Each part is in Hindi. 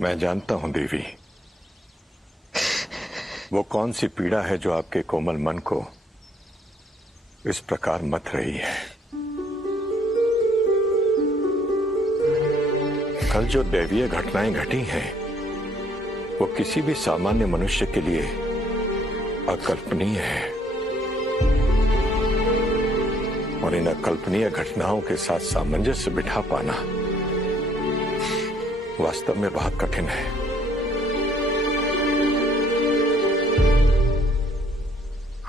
मैं जानता हूं देवी, वो कौन सी पीड़ा है जो आपके कोमल मन को इस प्रकार मथ रही है। कल जो दैवीय घटनाएं घटी हैं वो किसी भी सामान्य मनुष्य के लिए अकल्पनीय है, और इन अकल्पनीय घटनाओं के साथ सामंजस्य बिठा पाना वास्तव में बहुत कठिन है।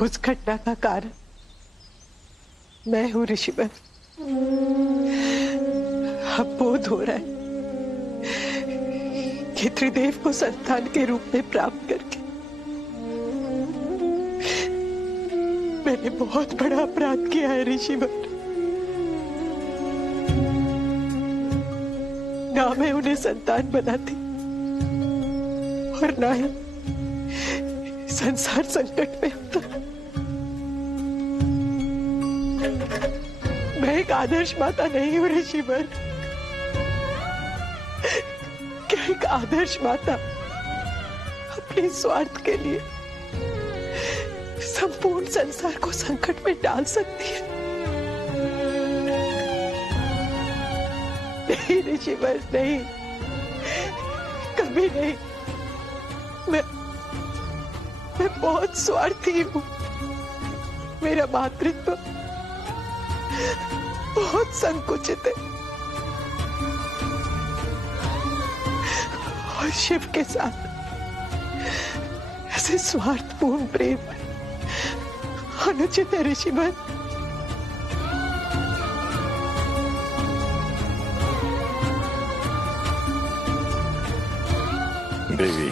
उस घटना का कारण मैं हूं ऋषिवर। अब बोध हो रहा है कि त्रिदेव को संतान के रूप में प्राप्त करके मैंने बहुत बड़ा अपराध किया है ऋषिवर। ना मैं उन्हें संतान बनाती और ना ही संसार संकट में होता। मैं एक आदर्श माता नहीं हूं ऋषिवर। क्या एक आदर्श माता अपने स्वार्थ के लिए संपूर्ण संसार को संकट में डाल सकती है? नहीं ऋषिवर, नहीं, कभी नहीं। मैं बहुत स्वार्थी हूं। मेरा मातृत्व बहुत संकुचित है और शिव के साथ ऐसे स्वार्थपूर्ण प्रेम अनुचित है ऋषिवर। देवी,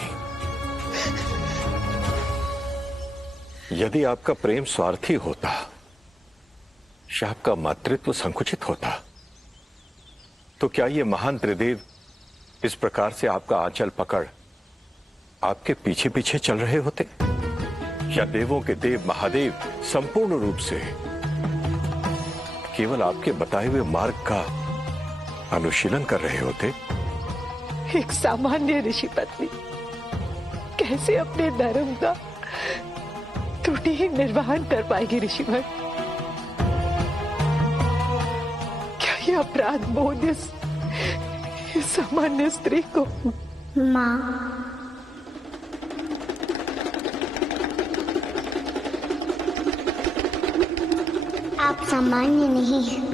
यदि आपका प्रेम स्वार्थी होता या आपका मातृत्व संकुचित होता तो क्या ये महान त्रिदेव इस प्रकार से आपका आंचल पकड़ आपके पीछे पीछे चल रहे होते? या देवों के देव महादेव संपूर्ण रूप से केवल आपके बताए हुए मार्ग का अनुशीलन कर रहे होते? एक सामान्य ऋषि पत्नी कैसे अपने धर्म का त्रुटिहीन निर्वहन कर पाएगी ऋषिवर? क्या ये अपराध बोध इस सामान्य स्त्री को? माँ, आप सामान्य नहीं हैं।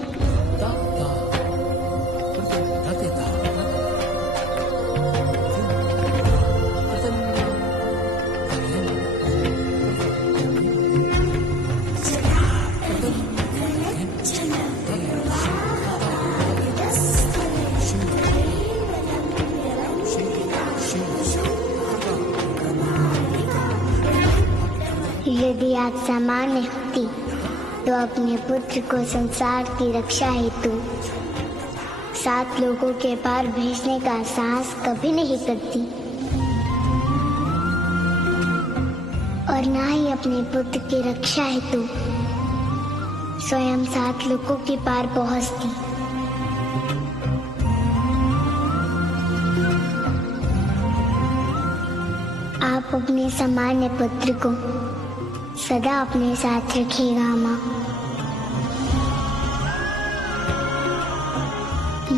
यदि आप सामान्य होती तो अपने पुत्र को संसार की रक्षा हेतु 7 लोगों के पार भेजने का साहस कभी नहीं करती, और ना ही अपने पुत्र की रक्षा हेतु स्वयं 7 लोगों के पार पहुंचती। आप अपने सामान्य पुत्र को सदा अपने साथ रखिएगा माँ।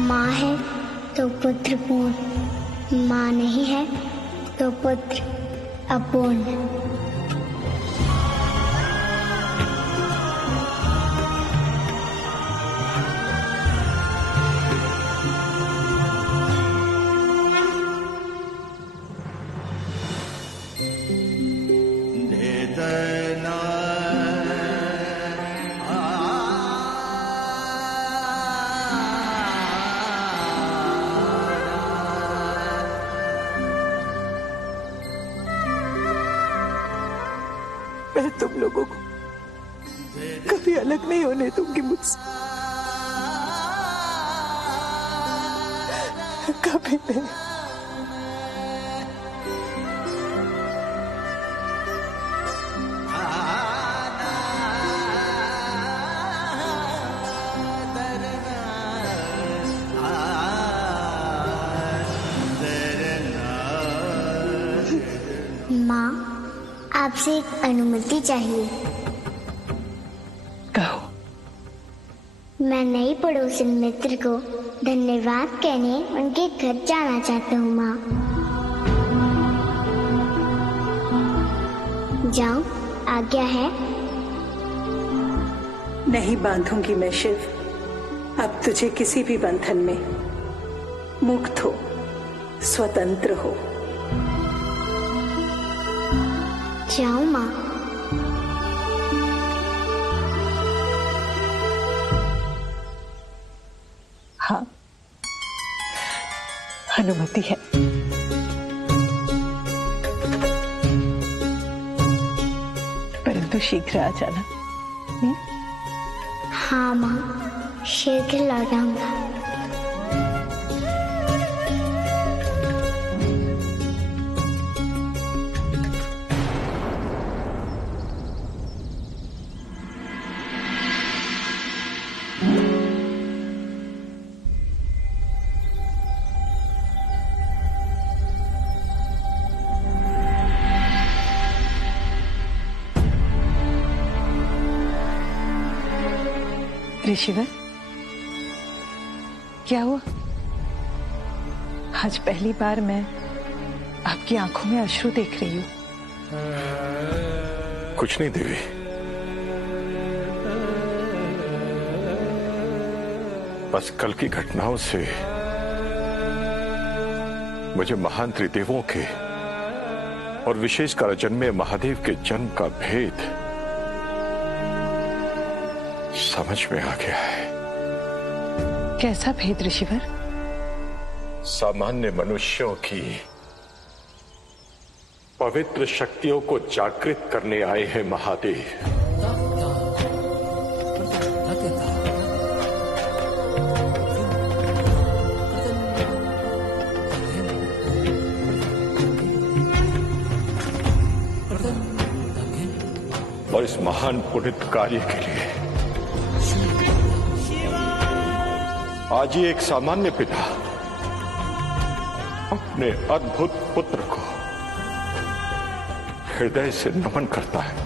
माँ है तो पुत्र पूर्ण, माँ नहीं है तो पुत्र अपूर्ण। मैं तुम लोगों को कभी अलग नहीं होने दूंगी मुझसे, कभी नहीं। आपसे एक अनुमति चाहिए। कहो। मैं नई पड़ोसन मित्र को धन्यवाद कहने उनके घर जाना चाहता हूँ माँ। जाऊं? आज्ञा है? नहीं बांधूंगी मैं शिव, अब तुझे किसी भी बंधन में। मुक्त हो, स्वतंत्र हो। जाऊं माँ? हाँ, अनुमति है। परंतु शीघ्र आ जाना। हाँ माँ, शीघ्र लौट आऊंगा। ऋषिवर, क्या हुआ? आज पहली बार मैं आपकी आंखों में अश्रु देख रही हूँ। कुछ नहीं देवी, बस कल की घटनाओं से मुझे महान त्रिदेवों के और विशेषकर जन्मे महादेव के जन्म का भेद समझ में आ गया है। कैसा भेद ऋषिवर? सामान्य मनुष्यों की पवित्र शक्तियों को जागृत करने आए हैं महादेव। और इस महान पुनित कार्य के लिए आज ही एक सामान्य पिता अपने अद्भुत पुत्र को हृदय से नमन करता है।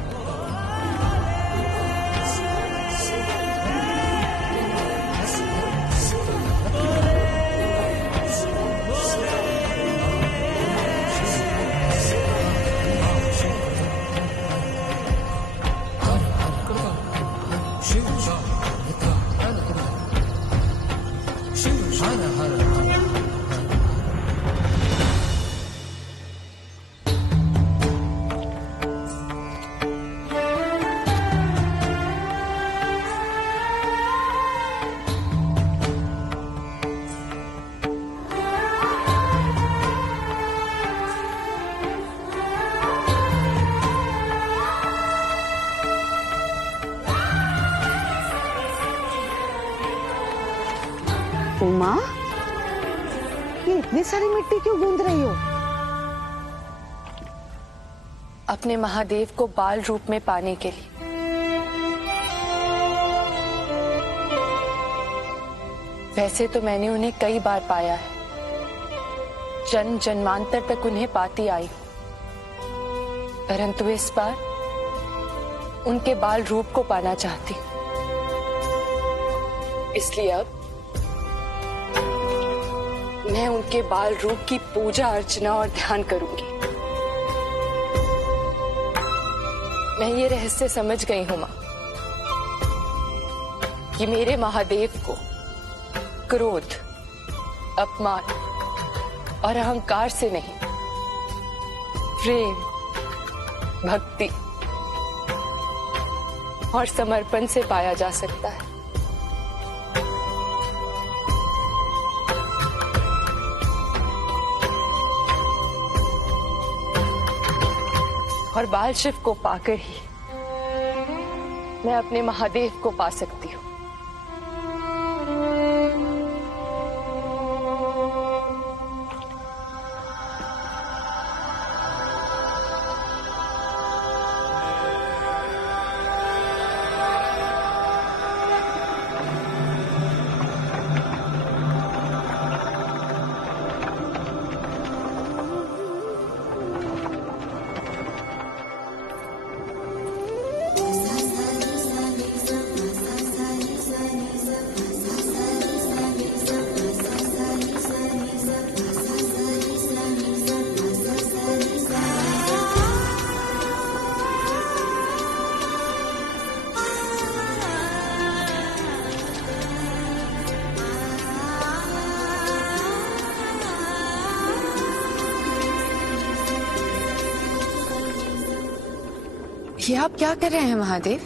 उमा, ये इतनी सारी मिट्टी क्यों गूंद रही हो? अपने महादेव को बाल रूप में पाने के लिए। वैसे तो मैंने उन्हें कई बार पाया है, जन्म जन्मांतर तक उन्हें पाती आई, परंतु इस बार उनके बाल रूप को पाना चाहती। इसलिए अब मैं उनके बाल रूप की पूजा अर्चना और ध्यान करूंगी। मैं ये रहस्य समझ गई हूं मां, कि मेरे महादेव को क्रोध, अपमान और अहंकार से नहीं, प्रेम, भक्ति और समर्पण से पाया जा सकता है। और बाल शिव को पाकर ही मैं अपने महादेव को पा सकती हूँ। ये आप क्या कर रहे हैं महादेव?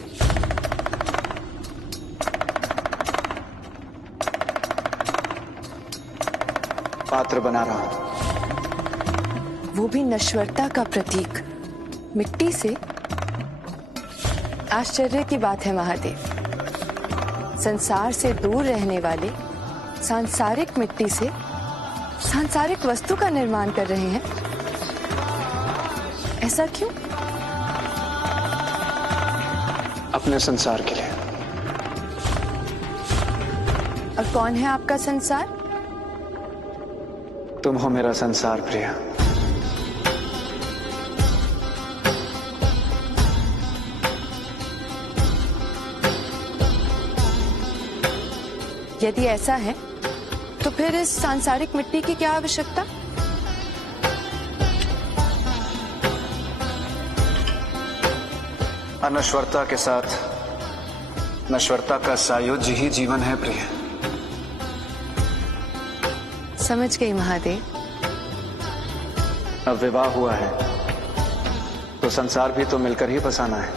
पात्र बना रहा हूं। वो भी नश्वरता का प्रतीक, मिट्टी से? आश्चर्य की बात है महादेव, संसार से दूर रहने वाले सांसारिक मिट्टी से सांसारिक वस्तु का निर्माण कर रहे हैं। ऐसा क्यों? अपने संसार के लिए। और कौन है आपका संसार? तुम हो मेरा संसार प्रिया। यदि ऐसा है तो फिर इस सांसारिक मिट्टी की क्या आवश्यकता? अनश्वरता के साथ नश्वरता का सायुज्य ही जीवन है प्रिय। समझ गई महादेव। अब विवाह हुआ है तो संसार भी तो मिलकर ही बसाना है।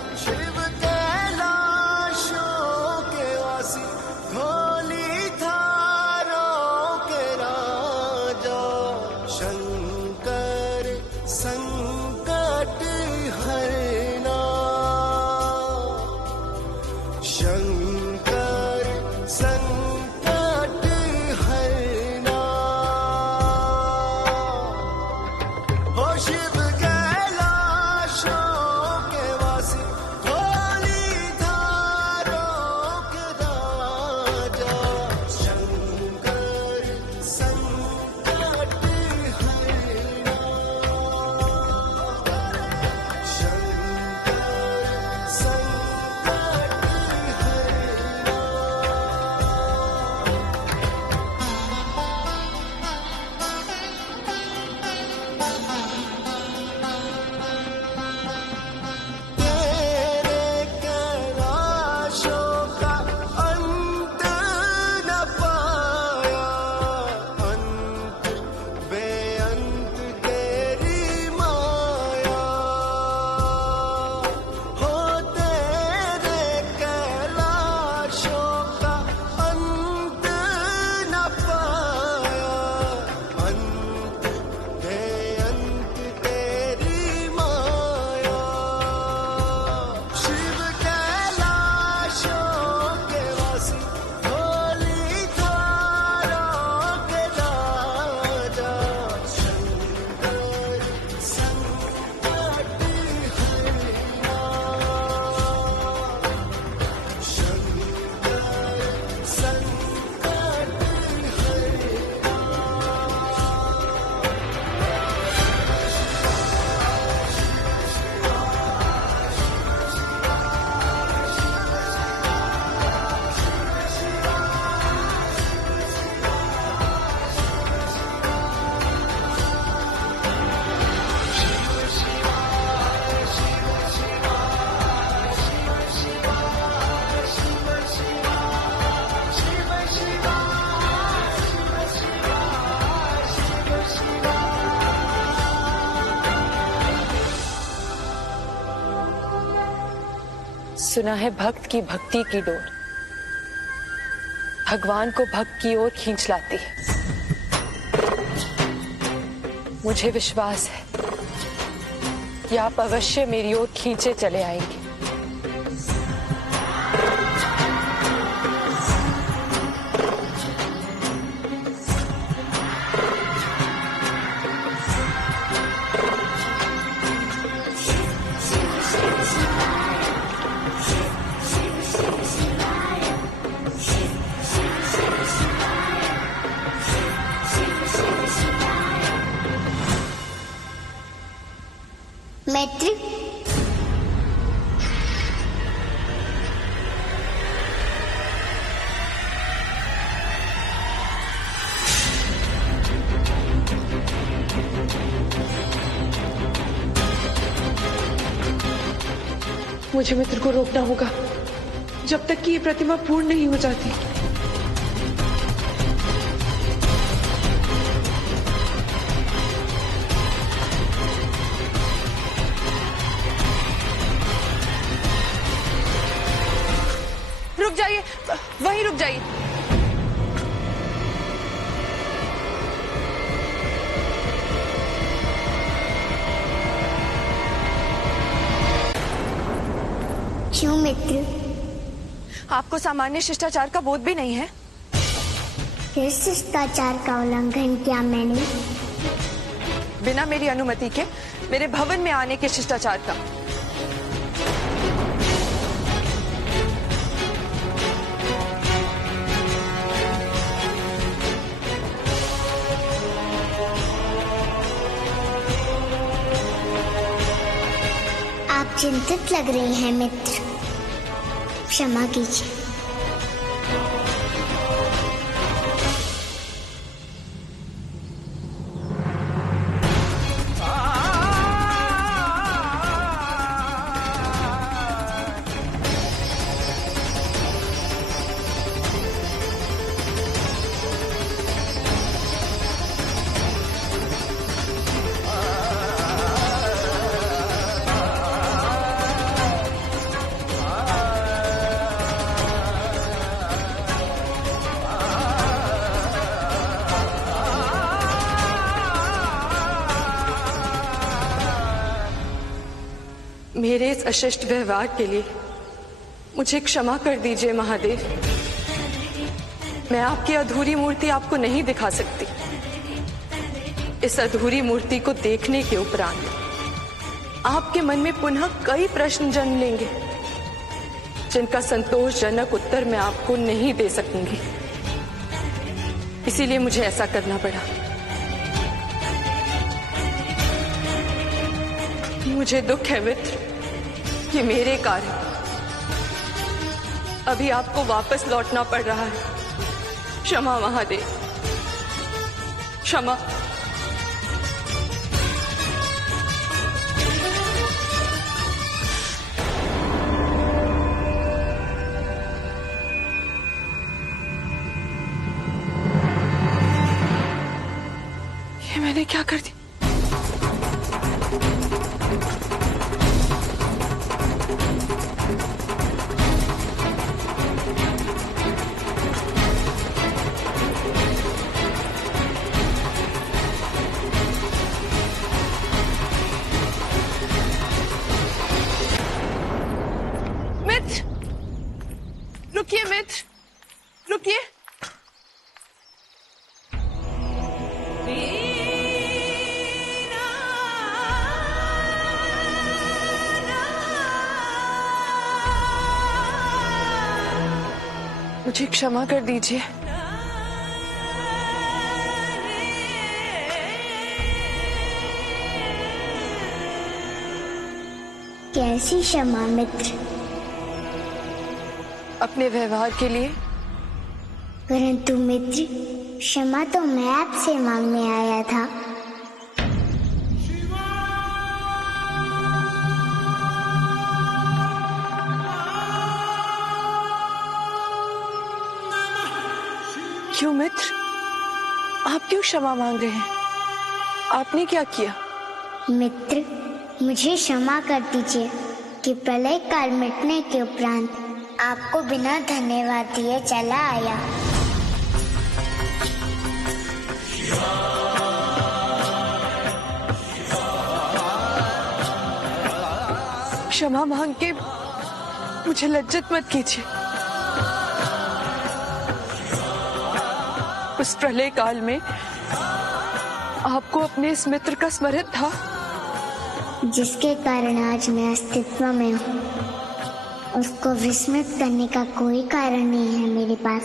सुना है भक्त की भक्ति की डोर भगवान को भक्त की ओर खींच लाती है। मुझे विश्वास है कि आप अवश्य मेरी ओर खींचे चले आएंगे। मैत्री, मुझे मित्र को रोकना होगा जब तक कि ये प्रतिमा पूर्ण नहीं हो जाती। वहीं रुक जाइए। क्यों मित्र? आपको सामान्य शिष्टाचार का बोध भी नहीं है? किस शिष्टाचार का उल्लंघन किया मैंने? बिना मेरी अनुमति के मेरे भवन में आने के शिष्टाचार का। आप चिंतित लग रही हैं मित्र, क्षमा कीजिए। मेरे इस अशिष्ट व्यवहार के लिए मुझे क्षमा कर दीजिए महादेव। मैं आपकी अधूरी मूर्ति आपको नहीं दिखा सकती। इस अधूरी मूर्ति को देखने के उपरांत आपके मन में पुनः कई प्रश्न जन्म लेंगे, जिनका संतोषजनक उत्तर मैं आपको नहीं दे सकूंगी। इसीलिए मुझे ऐसा करना पड़ा। मुझे दुख है मित्र कि मेरे कारण अभी आपको वापस लौटना पड़ रहा है। क्षमा महादेव, क्षमा। ये मैंने क्या कर दिया? रुकिए मित्र, रुकिए। मुझे क्षमा कर दीजिए। कैसी क्षमा मित्र? अपने व्यवहार के लिए। परंतु मित्र, क्षमा तो मैं आपसे मांगने आया था। क्यों मित्र? आप क्यों क्षमा मांग रहे हैं? आपने क्या किया? मित्र, मुझे क्षमा कर दीजिए कि प्रलय काल मिटने के उपरांत आपको बिना धन्यवाद दिए चला आया। क्षमा मांग के मुझे लज्जित मत कीजिए। उस प्रलय काल में आपको अपने इस मित्र का स्मरण था, जिसके कारण आज मैं अस्तित्व में हूँ। उसको विस्मृत करने का कोई कारण नहीं है मेरे पास।